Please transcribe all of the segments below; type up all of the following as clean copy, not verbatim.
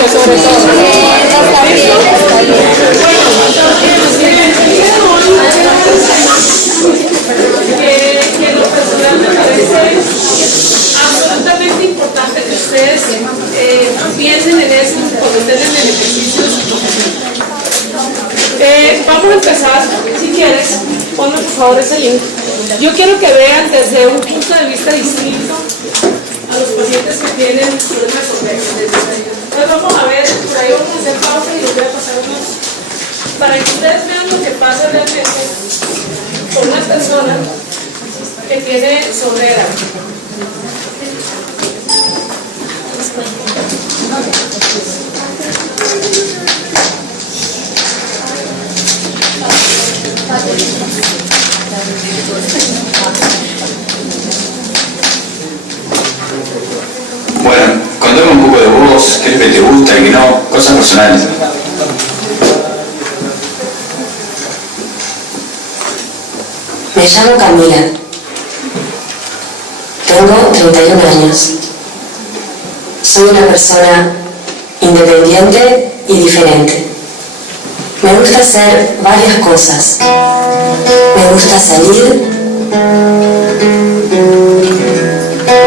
ejercicio sobre todo. Está bien. Que en lo personal me parece absolutamente importante que ustedes piensen en eso cuando estén en el ejercicio. Vamos a empezar, si quieres, ponme por favor ese link. Yo quiero que vean desde un punto de vista distinto a los pacientes que tienen problemas ortopédicos. Entonces vamos a ver, por ahí vamos a hacer pausa y les voy a pasar unos, para que ustedes vean lo que pasa realmente con una persona que tiene sordera. Bueno, contame un poco de vos, qué es lo que te gusta y qué no, cosas personales. Me llamo Camila. Tengo 31 años. Soy una persona independiente y diferente. Me gusta hacer varias cosas. Me gusta salir.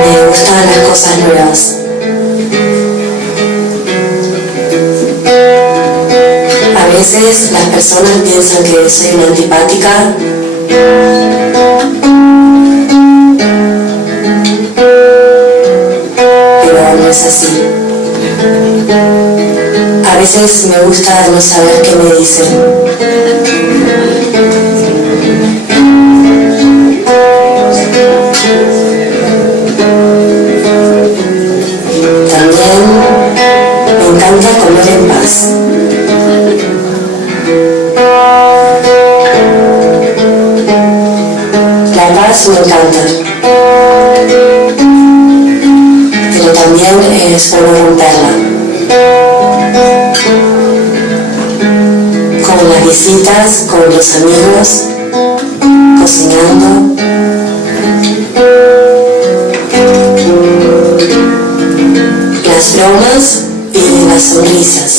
Me gustan las cosas nuevas. A veces las personas piensan que soy una antipática. Pero no es así. A veces me gusta no saber qué me dicen. También me encanta comer en paz. La paz me encanta, pero también es bueno romperla. Con las visitas, con los amigos, cocinando. Las bromas y las sonrisas.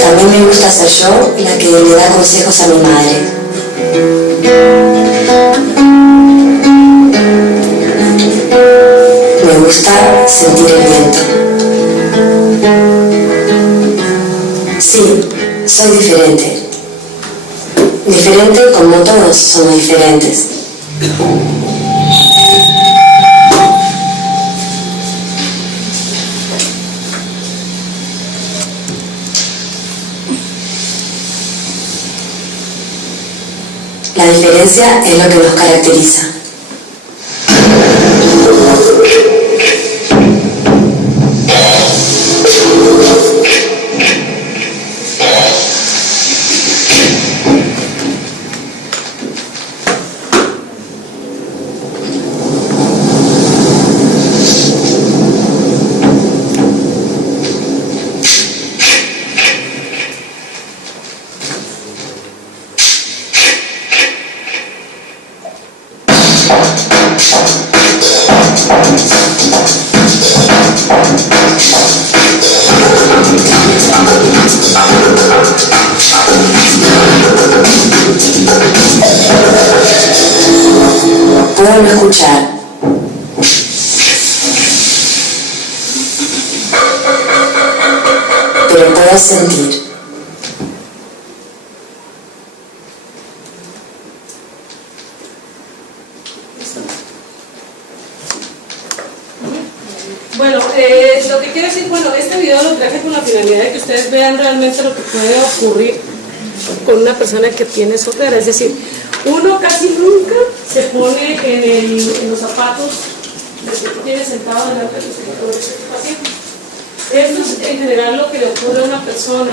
También me gusta ser yo la que le da consejos a mi madre. Me gusta sentir el viento. Sí, soy diferente. Diferente como todos somos diferentes. La diferencia es lo que nos caracteriza. Puedo no escuchar, pero puedo sentir. Bueno, lo que quiero decir, bueno, este video lo traje con la finalidad de que ustedes vean realmente lo que puede ocurrir con una persona que tiene sordera. Es decir, uno casi nunca se pone en los zapatos del que tiene sentado delante de su paciente. Esto es en general lo que le ocurre a una persona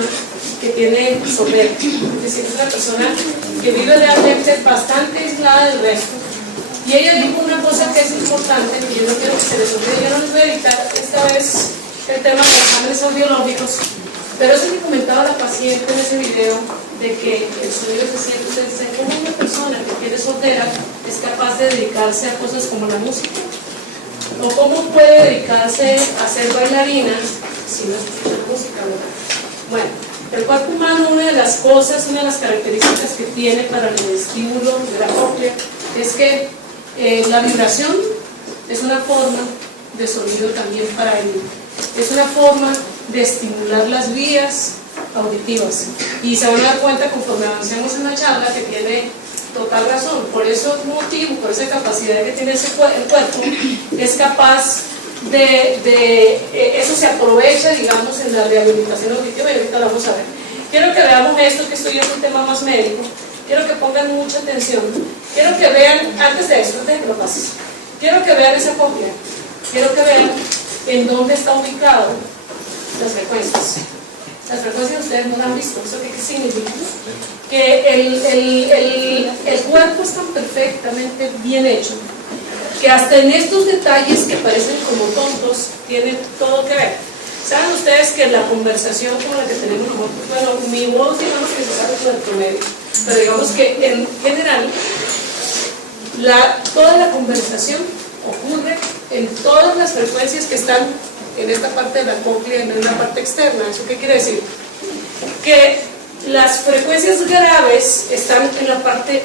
que tiene sordera. Es decir, es una persona que vive realmente bastante aislada del resto. Y ella dijo una cosa que es importante, que yo no quiero que se les olvide. Yo no les voy a dictar esta vez el tema de los exámenes audiológicos, pero eso que comentaba la paciente en ese video, de que el sonido se siente como una persona que tiene sordera es capaz de dedicarse a cosas como la música? ¿O cómo puede dedicarse a ser bailarina si no escucha música, verdad? Bueno, el cuerpo humano, una de las características que tiene para el vestíbulo de la cóclea es que la vibración es una forma de sonido también para él. Es una forma de estimular las vías auditivas. Y se van a dar cuenta conforme avancemos en la charla que tiene total razón. Por ese motivo, por esa capacidad que tiene el cuerpo, es capaz eso se aprovecha, digamos, en la rehabilitación auditiva, y ahorita lo vamos a ver. Quiero que veamos esto, que esto ya es un tema más médico. Quiero que pongan mucha atención. Quiero que vean, antes de esto, antes de que lo pases, quiero que vean esa cóclea. Quiero que vean en dónde está ubicado las frecuencias. Las frecuencias ustedes no las han visto. ¿Eso qué significa? Que el cuerpo es tan perfectamente bien hecho que hasta en estos detalles que parecen como tontos tienen todo que ver. ¿Saben ustedes que la conversación como la que tenemos nosotros, bueno, mi voz digamos que se sabe por el promedio, pero digamos que en general toda la conversación ocurre en todas las frecuencias que están en esta parte de la cóclea, en la parte externa? ¿Eso qué quiere decir? Que las frecuencias graves están en la parte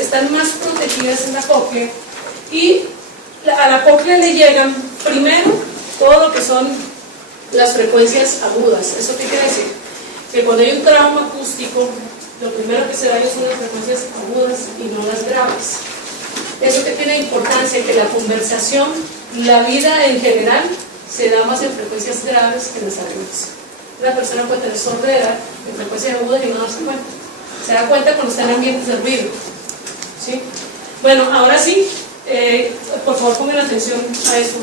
están más protegidas en la cóclea, y a la cóclea le llegan primero todo lo que son las frecuencias agudas. ¿Eso qué quiere decir? Que cuando hay un trauma acústico, lo primero que se daña son las frecuencias agudas y no las graves. Eso que tiene importancia, que la conversación, la vida en general, se da más en frecuencias graves que en las agudas. Una persona puede tener sordera en frecuencias agudas y no darse cuenta. Se da cuenta cuando está en ambientes de ruido. ¿Sí? Bueno, ahora sí, por favor pongan atención a esto.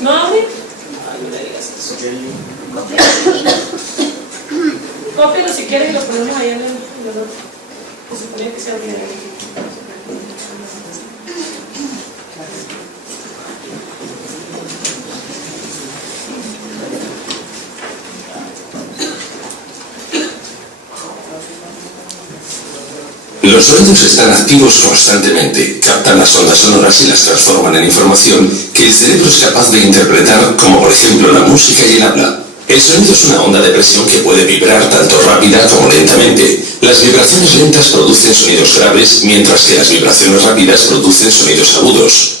¿No abre? Ay, no le digas eso. Cópialo si quieres y lo ponemos ahí en el otro. Se supone que se abre ahí. Los sonidos están activos constantemente, captan las ondas sonoras y las transforman en información que el cerebro es capaz de interpretar, como por ejemplo la música y el habla. El sonido es una onda de presión que puede vibrar tanto rápida como lentamente. Las vibraciones lentas producen sonidos graves, mientras que las vibraciones rápidas producen sonidos agudos.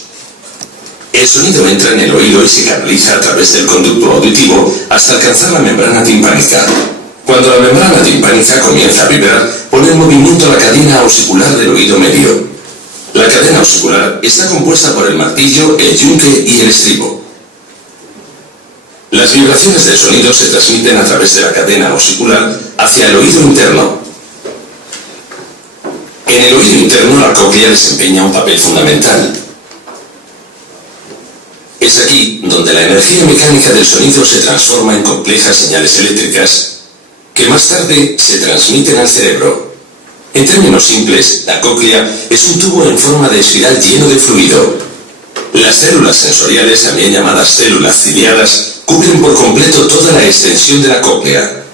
El sonido entra en el oído y se canaliza a través del conducto auditivo hasta alcanzar la membrana timpánica. Cuando la membrana timpánica comienza a vibrar, pone en movimiento la cadena auricular del oído medio. La cadena auricular está compuesta por el martillo, el yunque y el estribo. Las vibraciones del sonido se transmiten a través de la cadena auricular hacia el oído interno. En el oído interno, la cóclea desempeña un papel fundamental. Es aquí donde la energía mecánica del sonido se transforma en complejas señales eléctricas que más tarde se transmiten al cerebro. En términos simples, la cóclea es un tubo en forma de espiral lleno de fluido. Las células sensoriales, también llamadas células ciliadas, cubren por completo toda la extensión de la cóclea.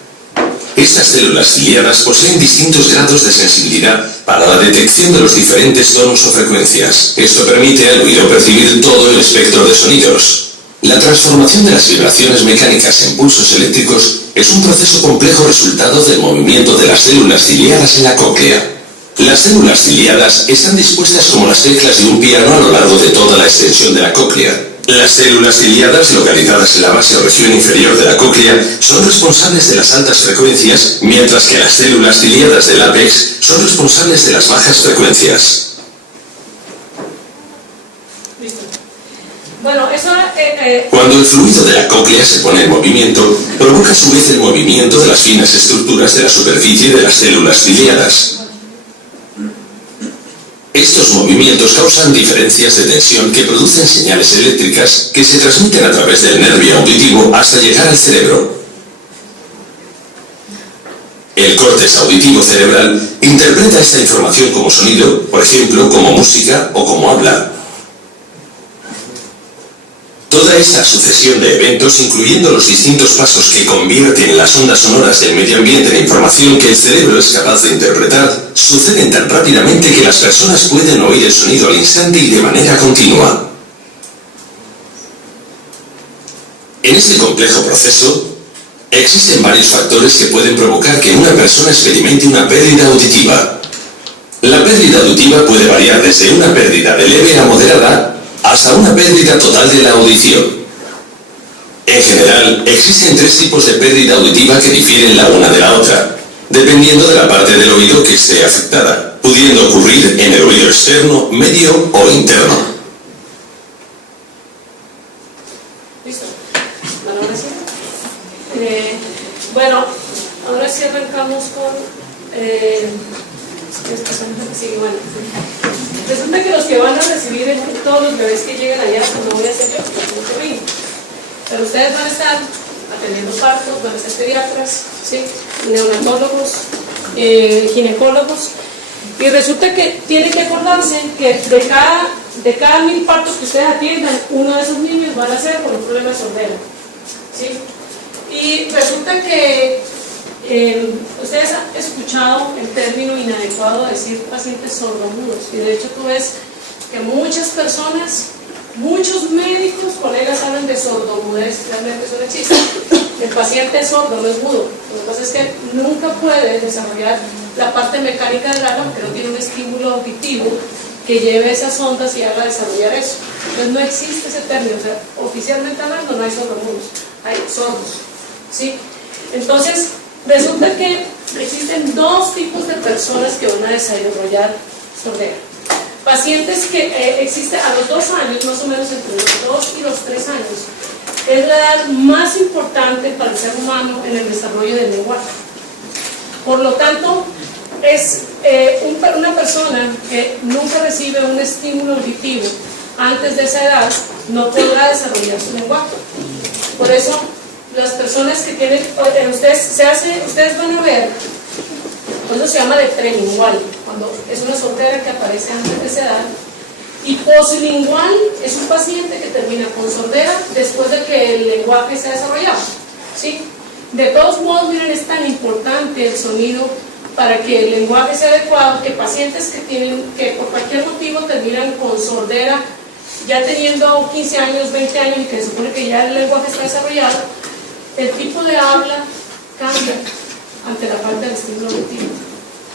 Estas células ciliadas poseen distintos grados de sensibilidad para la detección de los diferentes tonos o frecuencias. Esto permite al oído percibir todo el espectro de sonidos. La transformación de las vibraciones mecánicas en pulsos eléctricos es un proceso complejo resultado del movimiento de las células ciliadas en la cóclea. Las células ciliadas están dispuestas como las teclas de un piano a lo largo de toda la extensión de la cóclea. Las células ciliadas, localizadas en la base o región inferior de la cóclea, son responsables de las altas frecuencias, mientras que las células ciliadas del ápex son responsables de las bajas frecuencias. Bueno, eso, Cuando el fluido de la cóclea se pone en movimiento, provoca a su vez el movimiento de las finas estructuras de la superficie de las células ciliadas. Estos movimientos causan diferencias de tensión que producen señales eléctricas que se transmiten a través del nervio auditivo hasta llegar al cerebro. El córtex auditivo cerebral interpreta esta información como sonido, por ejemplo, como música o como habla. Toda esa sucesión de eventos, incluyendo los distintos pasos que convierten las ondas sonoras del medio ambiente en información que el cerebro es capaz de interpretar, suceden tan rápidamente que las personas pueden oír el sonido al instante y de manera continua. En este complejo proceso, existen varios factores que pueden provocar que una persona experimente una pérdida auditiva. La pérdida auditiva puede variar desde una pérdida de leve a moderada hasta una pérdida total de la audición. En general, existen 3 tipos de pérdida auditiva que difieren la una de la otra, dependiendo de la parte del oído que esté afectada, pudiendo ocurrir en el oído externo, medio o interno. ¿Listo? Bueno, ahora sí. Ahora sí arrancamos con... Resulta que los que van a recibir todos los bebés que llegan allá, pues no voy a hacer yo, porque mucho vino. Pero ustedes van a estar atendiendo partos, van a ser pediatras, ¿sí? Neonatólogos, ginecólogos. Y resulta que tienen que acordarse que de cada 1000 partos que ustedes atiendan, uno de esos niños van a ser por un problema de sordera, ¿sí? Y resulta que ustedes han escuchado el término inadecuado de decir pacientes sordomudos, y de hecho tú ves que muchas personas, muchos médicos, colegas hablan de sordomudez, realmente eso no existe. El paciente es sordo, no es mudo. Lo que pasa es que nunca puede desarrollar la parte mecánica del habla porque no tiene un estímulo auditivo que lleve esas ondas y haga desarrollar eso. Entonces no existe ese término, o sea, oficialmente hablando no hay sordomudos, hay sordos, ¿sí? Entonces resulta que existen 2 tipos de personas que van a desarrollar sordera. Pacientes que existen a los 2 años, más o menos entre los 2 y los 3 años, es la edad más importante para el ser humano en el desarrollo del lenguaje. Por lo tanto, es una persona que nunca recibe un estímulo auditivo antes de esa edad, no podrá desarrollar su lenguaje. Por eso, las personas que tienen, ustedes van a ver, eso se llama de prelingual, cuando es una sordera que aparece antes de esa edad, y poslingual es un paciente que termina con sordera después de que el lenguaje se ha desarrollado, ¿sí? De todos modos, miren, es tan importante el sonido para que el lenguaje sea adecuado, que pacientes que por cualquier motivo terminan con sordera, ya teniendo 15 años, 20 años, y que se supone que ya el lenguaje está desarrollado, el tipo de habla cambia ante la falta de estímulo auditivo,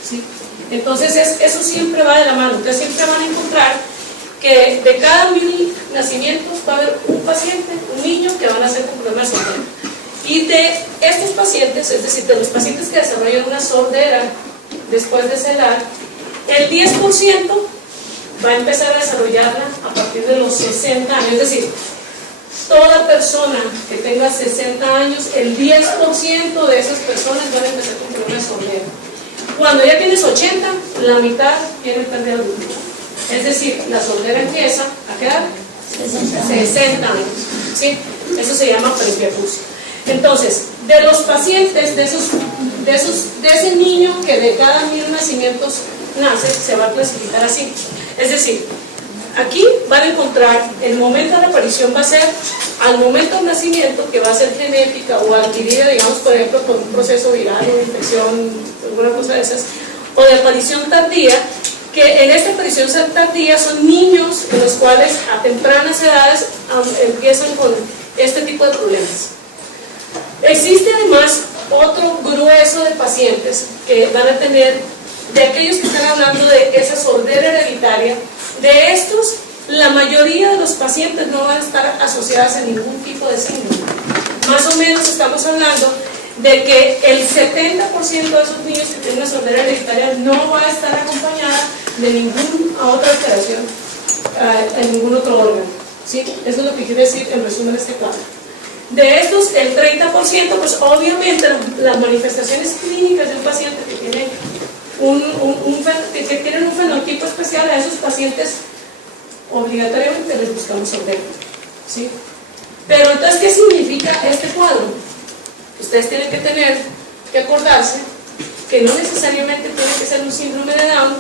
¿sí? Entonces eso siempre va de la mano. Ustedes siempre van a encontrar que de cada 1000 nacimientos va a haber un paciente, un niño que van a nacer con problemas de sordera. Y de estos pacientes, es decir, de los pacientes que desarrollan una sordera después de esa edad, el 10% va a empezar a desarrollarla a partir de los 60 años, es decir, toda persona que tenga 60 años, el 10% de esas personas van a empezar con problemas de sordera. Cuando ya tienes 80, la mitad tiene pérdida auditiva. Es decir, la sordera empieza a quedar 60 años, ¿sí? Eso se llama presbiacusia. Entonces, de los pacientes, de ese niño que de cada 1000 nacimientos nace, se va a clasificar así. Es decir, aquí van a encontrar, el momento de la aparición va a ser al momento del nacimiento, que va a ser genética o adquirida, digamos, por ejemplo, por un proceso viral, una infección, alguna cosa de esas, o de aparición tardía, que en esta aparición tardía son niños en los cuales a tempranas edades empiezan con este tipo de problemas. Existe además otro grueso de pacientes que van a tener, de aquellos que están hablando de esa sordera hereditaria, de estos, la mayoría de los pacientes no van a estar asociadas a ningún tipo de síndrome. Más o menos estamos hablando de que el 70% de esos niños que tienen una sordera hereditaria no va a estar acompañada de ninguna otra alteración en ningún otro órgano, ¿sí? Eso es lo que quiere decir en resumen este cuadro. De estos, el 30%, pues obviamente las manifestaciones clínicas de un paciente que tiene que tienen un fenotipo especial, a esos pacientes obligatoriamente les buscamos sordera, ¿sí? Pero entonces, ¿qué significa este cuadro? Ustedes tienen que acordarse que no necesariamente tiene que ser un síndrome de Down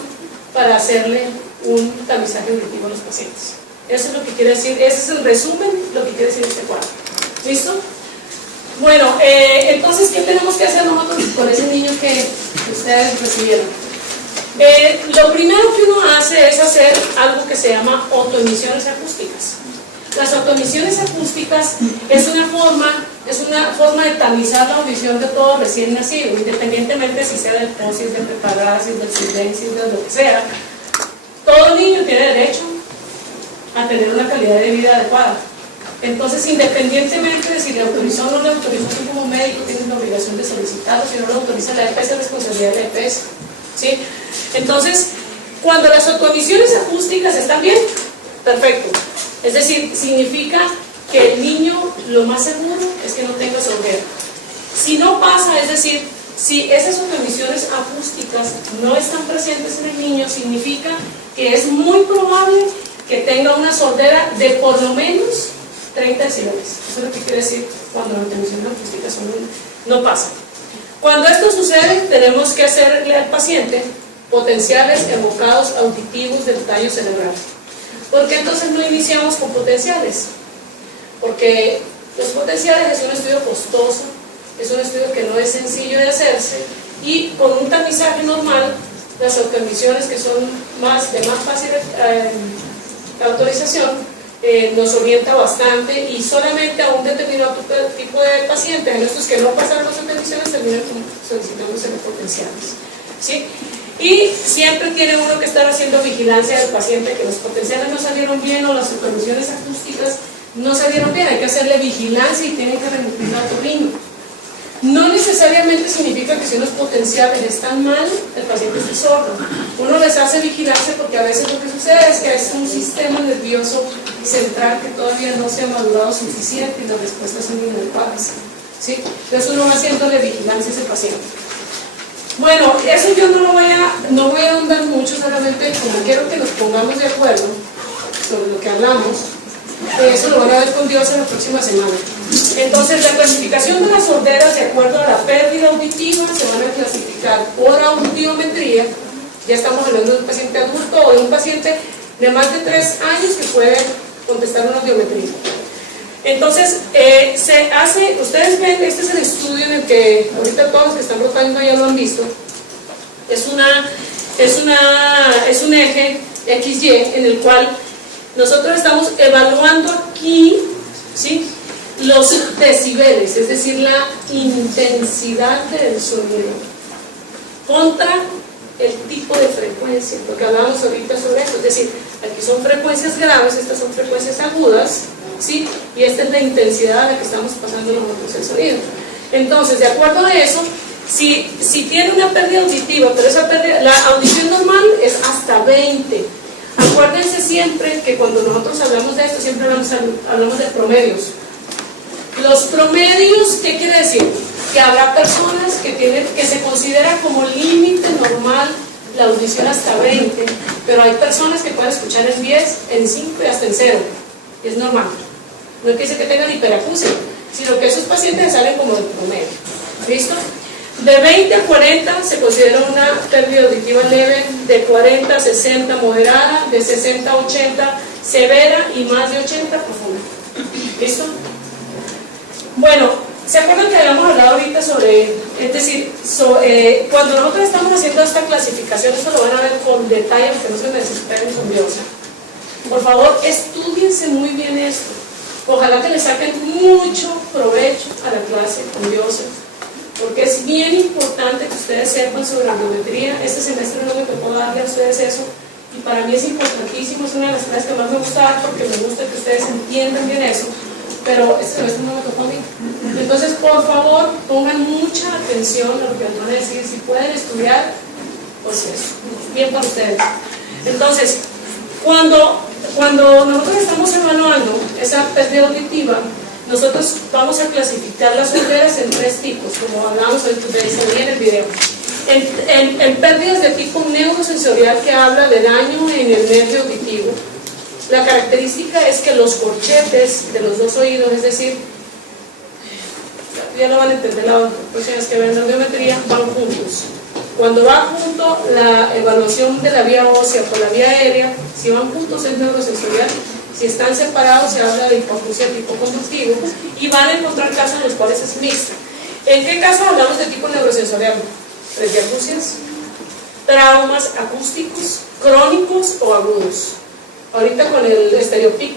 para hacerle un tamizaje auditivo a los pacientes. Eso es lo que quiere decir, ese es el resumen, lo que quiere decir este cuadro. ¿Listo? Bueno, entonces, ¿qué tenemos que hacer nosotros con ese niño que ustedes recibieron? Lo primero que uno hace es hacer algo que se llama autoemisiones acústicas. Las autoemisiones acústicas es una forma de tamizar la audición de todo recién nacido, independientemente si sea del POSIS, del preparásis, del silencio, de lo que sea. Todo niño tiene derecho a tener una calidad de vida adecuada. Entonces, independientemente de si le autorizó o no le autorizó, tú como médico tienes la obligación de solicitarlo. Si no lo autoriza la EPS, es responsabilidad de la EPS, ¿sí? Entonces, cuando las autoemisiones acústicas están bien, perfecto. Es decir, significa que el niño, lo más seguro es que no tenga sordera. Si no pasa, es decir, si esas autoemisiones acústicas no están presentes en el niño, significa que es muy probable que tenga una sordera de por lo menos 30 decibeles. Eso es lo que quiere decir cuando las autoemisiones acústicas no pasan. Cuando esto sucede, tenemos que hacerle al paciente potenciales evocados auditivos del tallo cerebral. ¿Por qué entonces no iniciamos con potenciales? Porque los potenciales es un estudio costoso, es un estudio que no es sencillo de hacerse, y con un tamizaje normal, las autoemisiones que son de más fácil autorización, nos orienta bastante, y solamente a un determinado tipo de pacientes, en estos que no pasaron las autoemisiones, terminan solicitándose los potenciales, ¿sí? Y siempre tiene uno que estar haciendo vigilancia del paciente, que los potenciales no salieron bien o las autoemisiones acústicas no salieron bien. Hay que hacerle vigilancia y tienen que remitirlo al otorrino. No necesariamente significa que si unos potenciales están mal, el paciente esté sordo. Uno les hace vigilancia porque a veces lo que sucede es que es un sistema nervioso central que todavía no se ha madurado suficiente y las respuestas son inadecuadas, ¿sí? Entonces uno va haciéndole vigilancia a ese paciente. Bueno, eso yo no voy a ahondar mucho, solamente como quiero que nos pongamos de acuerdo sobre lo que hablamos. Eso lo van a ver con Dios en la próxima semana. Entonces, la clasificación de las sorderas de acuerdo a la pérdida auditiva se van a clasificar por audiometría. Ya estamos hablando de un paciente adulto o de un paciente de más de 3 años que puede contestar una audiometría. Entonces, ustedes ven, este es el estudio en el que ahorita todos los que están rotando ya lo han visto. Es un eje XY en el cual nosotros estamos evaluando aquí, ¿sí?, los decibeles, es decir, la intensidad del sonido contra el tipo de frecuencia, porque hablábamos ahorita sobre eso. Es decir, aquí son frecuencias graves, estas son frecuencias agudas, ¿sí?, y esta es la intensidad a la que estamos pasando nosotros el sonido. Entonces, de acuerdo a eso, si tiene una pérdida auditiva, pero esa pérdida, la audición normal es hasta 20. Acuérdense siempre que cuando nosotros hablamos de esto, siempre hablamos de promedios. Los promedios, ¿qué quiere decir? Que habrá personas que se considera como límite normal la audición hasta 20, pero hay personas que pueden escuchar en 10, en 5 y hasta en 0. Y es normal. No quiere decir que tengan hiperacusia, sino que esos pacientes salen como del promedio. ¿Listo? De 20 a 40 se considera una pérdida auditiva leve, de 40 a 60 moderada, de 60 a 80 severa y más de 80 profunda. ¿Listo? Bueno, ¿se acuerdan que habíamos hablado ahorita sobre, es decir, cuando nosotros estamos haciendo esta clasificación, esto lo van a ver con detalle, porque no se desesperen con Dios. Por favor, estudiense muy bien esto. Ojalá que le saquen mucho provecho a la clase con Dios, porque es bien importante que ustedes sepan sobre audiometría. Este semestre no me tocó darle a ustedes eso, y para mí es importantísimo, es una de las clases que más me gusta dar, porque me gusta que ustedes entiendan bien eso, pero este semestre no me tocó a mí. Entonces, por favor, pongan mucha atención a lo que les van a decir. Si pueden estudiar, pues es bien para ustedes. Entonces, cuando nosotros estamos evaluando esa pérdida auditiva, nosotros vamos a clasificar las sorderas en 3 tipos, como hablábamos en el video. En pérdidas de tipo neurosensorial, que habla de daño en el nervio auditivo, la característica es que los corchetes de los 2 oídos, es decir, ya lo van a entender las personas que ven la audiometría, van juntos. Cuando va junto la evaluación de la vía ósea por la vía aérea, si van juntos es neurosensorial, Si están separados se habla de hipoacusia tipo conductivo y van a encontrar casos en los cuales es mixta. ¿En qué caso hablamos de tipo neurosensorial? Presbiacusias, traumas acústicos, crónicos o agudos. Ahorita con el estereopic